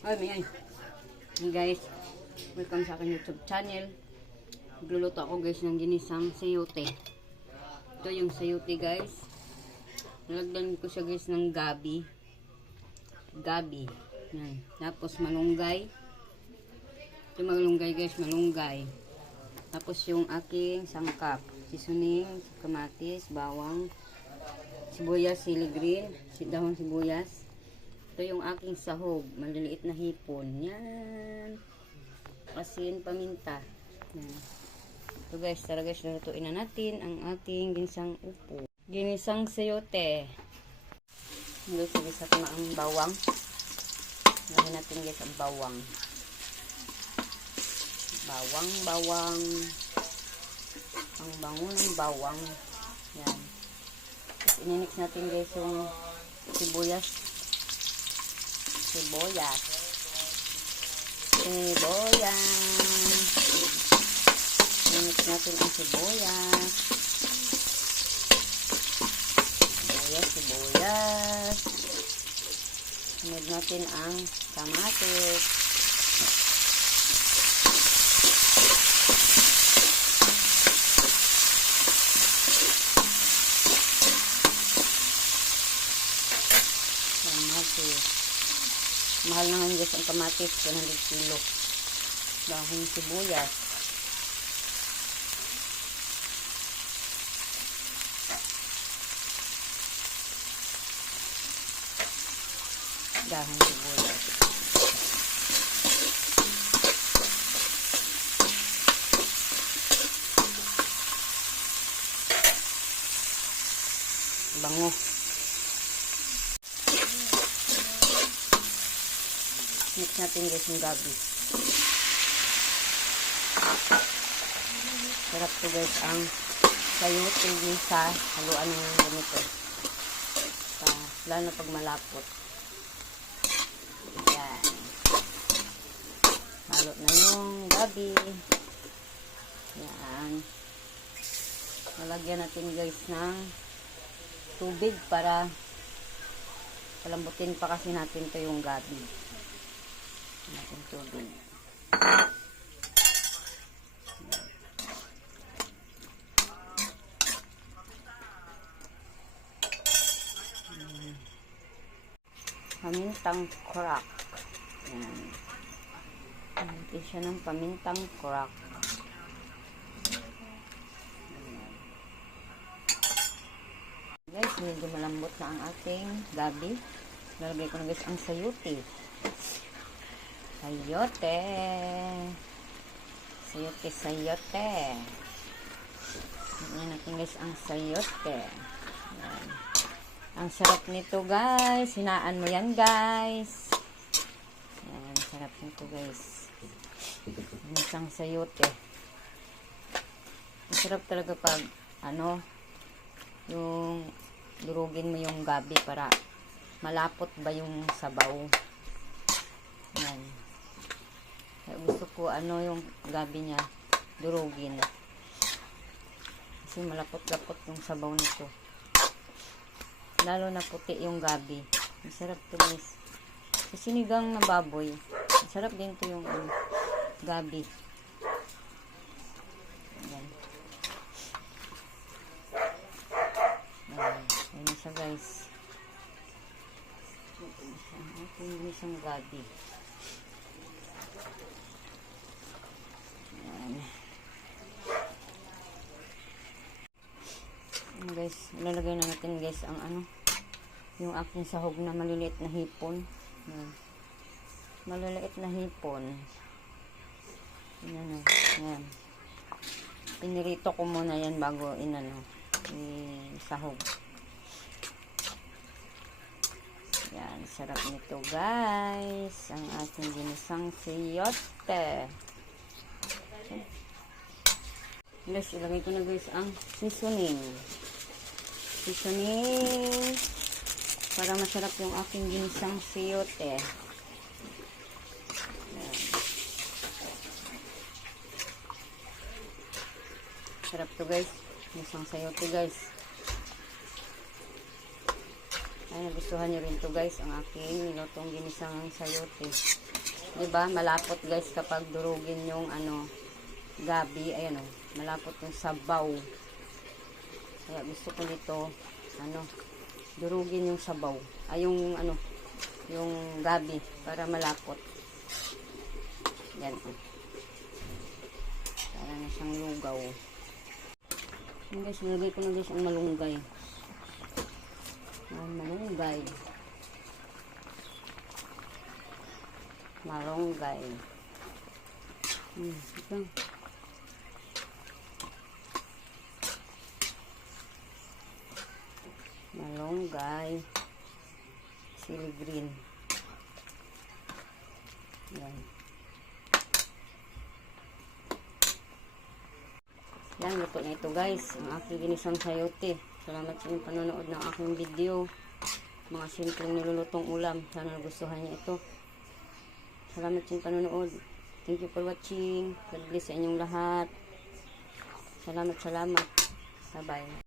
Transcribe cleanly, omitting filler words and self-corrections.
Ay, may hey guys, welcome sa aking YouTube channel. Magluluto ako guys ng ginisang sayote. Ito yung sayote guys. Nalagdan ko siya guys ng gabi. Yan. Tapos malunggay. Ito malunggay guys, malunggay. Tapos yung aking sangkap. Seasoning, kamatis, bawang, sibuyas, sili green, dahon sibuyas. Ito yung aking sahog, maliliit na hipon. Yan. Asin, paminta. Yan. Ito guys, tara guys, lutuin na natin ang ating ginisang upo. Ginisang sayote. Guys, isa ko na ang bawang. Lagyan natin guys ang bawang. Bawang. Ang bango ng bawang. Yan. Tapos ininix natin guys yung sibuyas. Sibuyas. Ininix natin ang sibuyas. Sibuyas. Sunod natin ang kamatis. Mahal naman guys ang kamatis, 100 kilo. Dahon sibuyas. Dahon sibuyas. Bango. Mix natin guys yung gabi. Sarap to guys ang sayote sa haluan ng ganito. Lalo na pag malapot. Yan. Halo na yung gabi. Yan. Nalagyan natin guys ng tubig para palambutin pa kasi natin to yung gabi. Natin tubig. Pamintang crack. Yan. Ito siya ng pamintang crack. Guys, medyo malambot na ang ating gabi. Lalagay ko na guys ang sayote. Sayote. Yan natin guys ang sayote. Yan. Ang sarap nito guys. Hinaan mo yan guys. Yan, sarap nito guys. Isang sayote. Masarap talaga pag yung durugin mo yung gabi para malapot ba yung sabaw. Yan. Gusto ko yung gabi niya durugin. Kasi malapot-lapot yung sabaw nito. Lalo na puti yung gabi. Masarap to guys. Sa sinigang na baboy, masarap din to yung gabi. Yan. Yan na siya guys. Ito yung isang gabi. Guys, ilalagay na natin guys ang yung aking sahog na maliliit na hipon. Yan. Maliliit na hipon. Yan. Yan. Pinirito ko muna yan bago sahog. Yan, sarap nito guys. Ang ating ginisang sayote. Guys, ilagay ko na guys ang seasoning para masarap yung aking ginisang sayote. Sarap to guys, ginisang sayote guys. Ay, nagustuhan nyo rin to guys, ang aking nilutong ginisang sayote. Diba, malapot guys kapag durugin yung gabi, ayan o, malapot yung sabaw. Kaya gusto ko dito, durugin yung sabaw. Ay, yung gabi, para malapot. Yan o. Para na siyang lugaw. Yan guys, nilagay ko na guys ang malunggay. Malunggay. Malunggay. Ito. Malunggay. Chili green. Yan. Yan, luto na ito guys. Ang aking ginisang sayote. Salamat sa inyong panonood ng aking video. Mga simpleng nilulutong ulam. Sana nagustuhan niyo ito. Salamat sa inyong panonood. Thank you for watching. God bless sa inyong lahat. Salamat. Bye-bye.